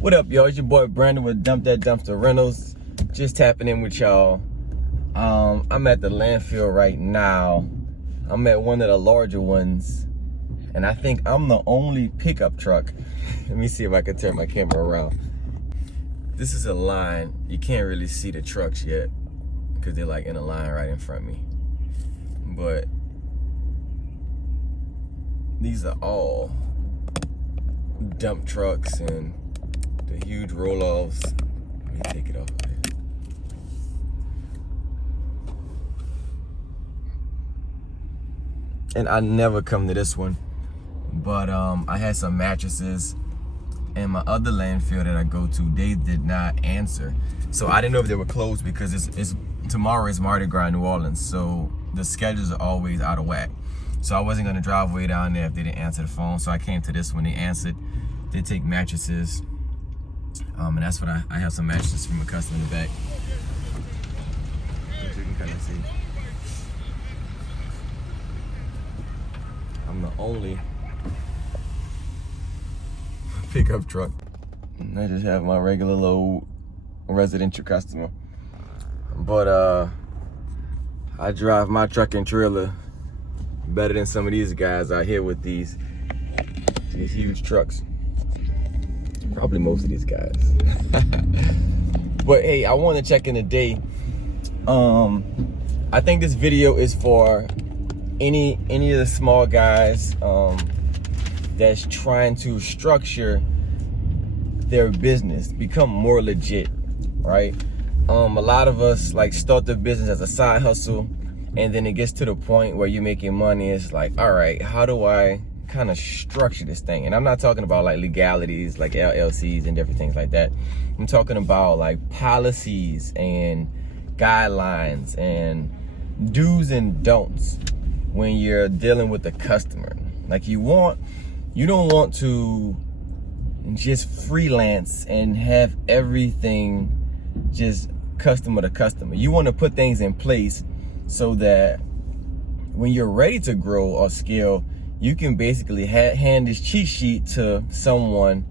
What up, y'all? It's your boy Brandon with Dump That Dumpster Rentals. Just tapping in with y'all. I'm at the landfill right now. I'm at one of the larger ones, and I think I'm the only pickup truck. Let me see if I can turn my camera around. This is a line. You can't really see the trucks yet because they're like in a line right in front of me. But these are all dump trucks and the huge roll-offs. Let me take it off of here. And I never come to this one, but I had some mattresses, and my other landfill that I go to, they did not answer. So I didn't know if they were closed because it's tomorrow is Mardi Gras New Orleans, so the schedules are always out of whack. So I wasn't gonna drive way down there if they didn't answer the phone. So I came to this one. They answered. They take mattresses, and that's what I have some mattresses from a customer in the back. But you can kind of see. I'm the only pickup truck. I just have my regular load residential customer. But I drive my truck and trailer better than some of these guys out here with these huge trucks. Probably most of these guys. But hey, I want to check in today. I think this video is for any of the small guys that's trying to structure their business, become more legit, right? A lot of us like start the business as a side hustle, and then it gets to the point where you're making money. It's like, all right, how do I kind of structure this thing? And I'm not talking about like legalities, like LLCs and different things like that. I'm talking about like policies and guidelines and do's and don'ts when you're dealing with the customer. Like you don't want to just freelance and have everything just customer to customer. You want to put things in place so that when you're ready to grow or scale, you can basically hand this cheat sheet to someone.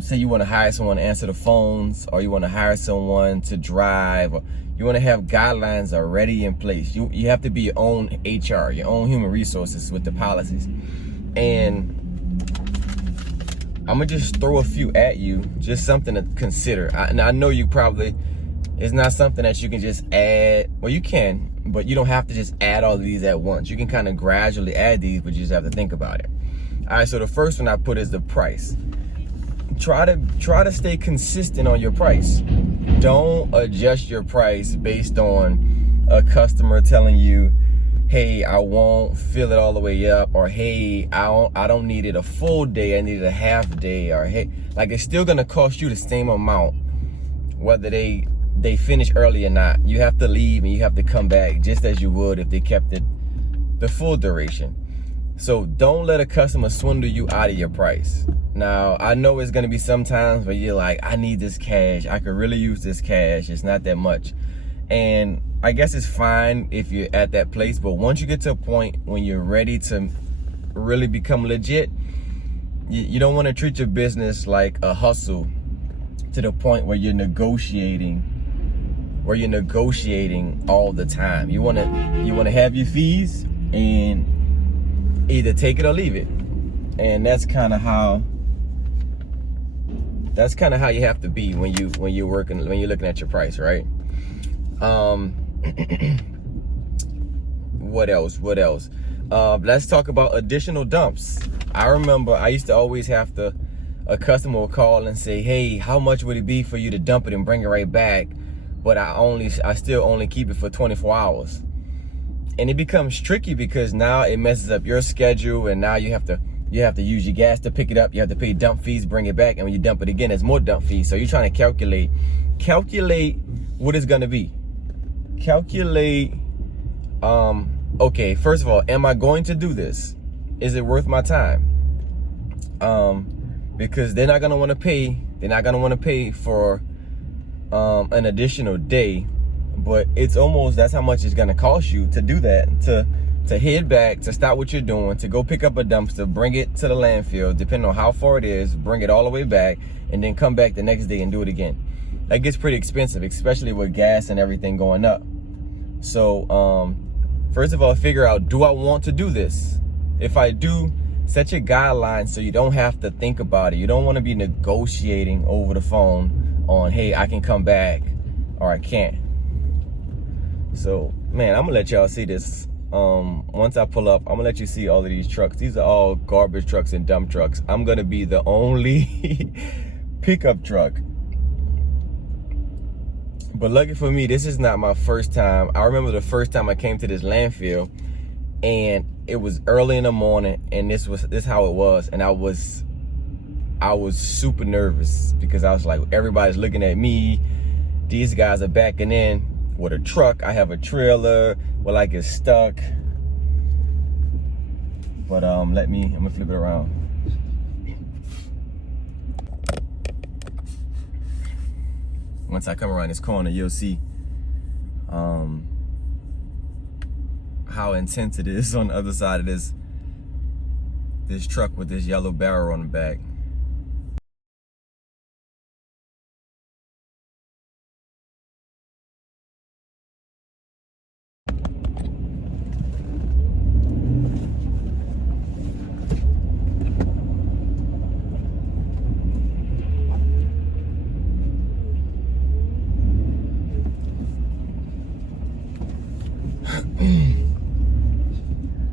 Say you want to hire someone to answer the phones, or you want to hire someone to drive, or you want to have guidelines already in place. You have to be your own HR, your own human resources with the policies. And I'm gonna just throw a few at you, just something to consider. And I know you probably, it's not something that you can just add. Well, you can, but you don't have to just add all of these at once. You can kind of gradually add these, but you just have to think about it. All right, so the first one I put is the price. Try to stay consistent on your price. Don't adjust your price based on a customer telling you, hey, I won't fill it all the way up, or hey, I don't need it a full day, I need it a half day, or hey, like it's still gonna cost you the same amount whether they finish early or not. You have to leave and you have to come back just as you would if they kept it the full duration. So don't let a customer swindle you out of your price. Now, I know it's gonna be some times where you're like, I need this cash, I could really use this cash, it's not that much. And I guess it's fine if you're at that place, but once you get to a point when you're ready to really become legit, you don't want to treat your business like a hustle to the point where you're negotiating all the time. You want to have your fees and either take it or leave it. And that's kind of how you have to be when you're looking at your price, right? What else? Let's talk about additional dumps. I remember I used to always have a customer would call and say, hey, how much would it be for you to dump it and bring it right back? But I still only keep it for 24 hours. And it becomes tricky because now it messes up your schedule, and now you have to use your gas to pick it up. You have to pay dump fees, bring it back, and when you dump it again, there's more dump fees. So you're trying to calculate what it's gonna be. Okay, first of all, am I going to do this? Is it worth my time? Because they're not gonna want to pay for an additional day, but it's almost, that's how much it's gonna cost you to do that, to head back, to stop what you're doing, to go pick up a dumpster, bring it to the landfill, depending on how far it is, bring it all the way back, and then come back the next day and do it again. That gets pretty expensive, especially with gas and everything going up. So first of all, figure out, do I want to do this? If I do, set your guidelines so you don't have to think about it. You don't want to be negotiating over the phone on, hey, I can come back or I can't. So, man, I'm gonna let y'all see this. Once I pull up, I'm gonna let you see all of these trucks. These are all garbage trucks and dump trucks. I'm gonna be the only pickup truck. But lucky for me, this is not my first time. I remember the first time I came to this landfill, and it was early in the morning, and this how it was, and I was super nervous because I was like, everybody's looking at me. These guys are backing in with a truck. I have a trailer. Well, I get stuck. But I'm gonna flip it around. Once I come around this corner, you'll see how intense it is on the other side of this truck with this yellow barrel on the back.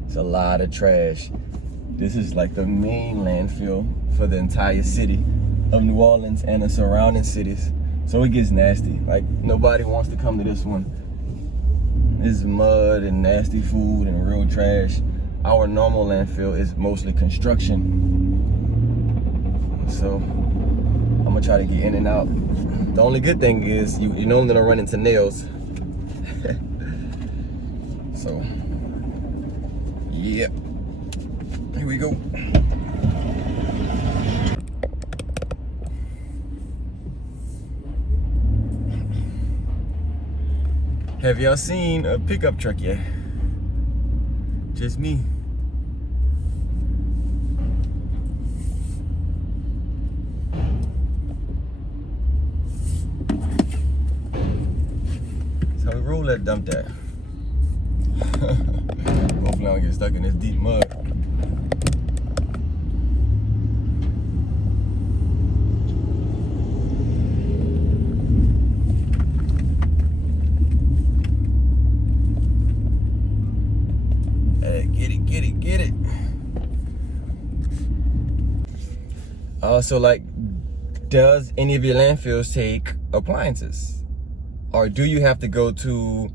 It's a lot of trash. This is like the main landfill for the entire city of New Orleans and the surrounding cities. So it gets nasty. Like, nobody wants to come to this one. It's mud and nasty food and real trash. Our normal landfill is mostly construction. So I'm gonna try to get in and out. The only good thing is you know I'm gonna run into nails. So, yeah, here we go. Have y'all seen a pickup truck yet? Just me. That's how we roll that dump that. Hopefully I don't get stuck in this deep mud. Hey, get it. So like, does any of your landfills take appliances? Or do you have to go to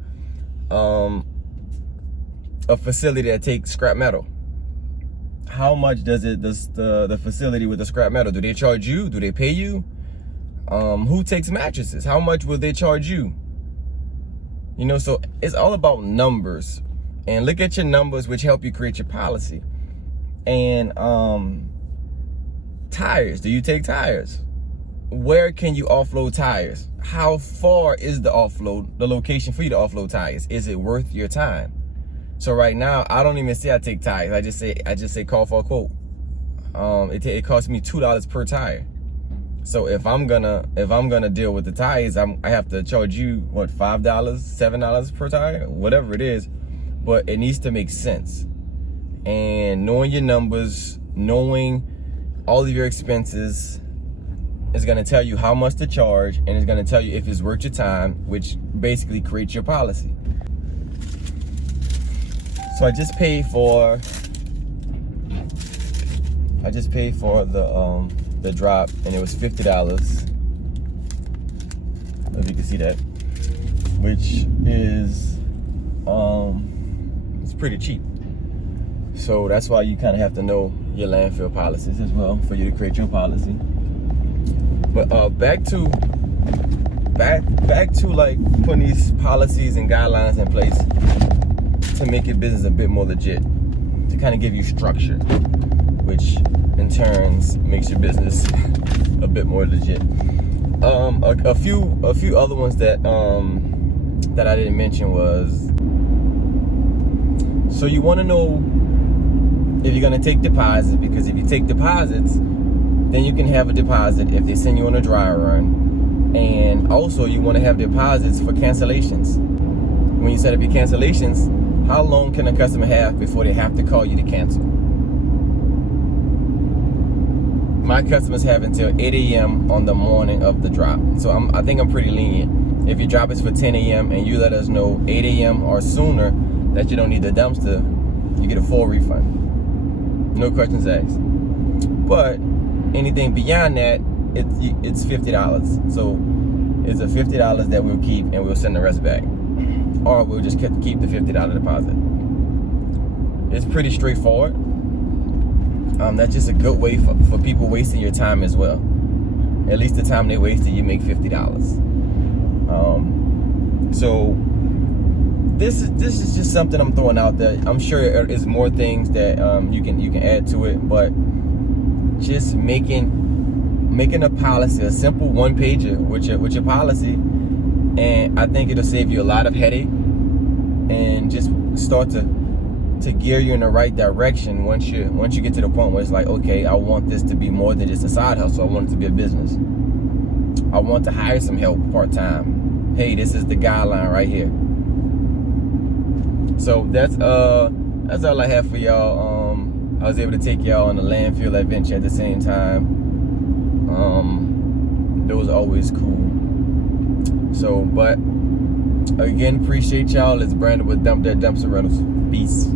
a facility that takes scrap metal? How much does the facility with the scrap metal, do they charge you? Do they pay you? Who takes mattresses? How much will they charge you? You know, so it's all about numbers. And look at your numbers, which help you create your policy. And tires, do you take tires? Where can you offload tires? How far is the location for you to offload tires? Is it worth your time? So right now, I don't even say I take tires. I just say call for a quote. It costs me $2 per tire. So if I'm gonna deal with the tires, I have to charge you what, $5, $7 per tire, whatever it is. But it needs to make sense. And knowing your numbers, knowing all of your expenses, is gonna tell you how much to charge, and it's gonna tell you if it's worth your time, which basically creates your policy. So I just paid for the drop, and it was $50. If you can see that, which is it's pretty cheap. So that's why you kind of have to know your landfill policies as well for you to create your policy. But back to like putting these policies and guidelines in place to make your business a bit more legit, to kind of give you structure, which in turns makes your business a bit more legit. A few other ones that I didn't mention was So you want to know if you're going to take deposits, because if you take deposits, then you can have a deposit if they send you on a dry run. And also you want to have deposits for cancellations. When you set up your cancellations, how long can a customer have before they have to call you to cancel? My customers have until 8 a.m. on the morning of the drop. So I think I'm pretty lenient. If your drop is for 10 a.m. and you let us know 8 a.m. or sooner that you don't need the dumpster, you get a full refund. No questions asked. But anything beyond that, it's $50. So it's a $50 that we'll keep and we'll send the rest back. Or we'll just keep the $50 deposit. It's pretty straightforward. That's just a good way for people wasting your time as well. At least the time they wasted, you make $50. So this is just something I'm throwing out there. I'm sure there is more things that you can add to it, but just making a policy, a simple one pager with your policy, and I think it'll save you a lot of headache and just start to gear you in the right direction once you get to the point where it's like, okay, I want this to be more than just a side hustle. I want it to be a business. I want to hire some help part-time. Hey, this is the guideline right here. So that's all I have for y'all. I was able to take y'all on a landfill adventure at the same time. That was always cool. So, but again, appreciate y'all. It's Brandon with Dump That Dumpster Rentals. Peace.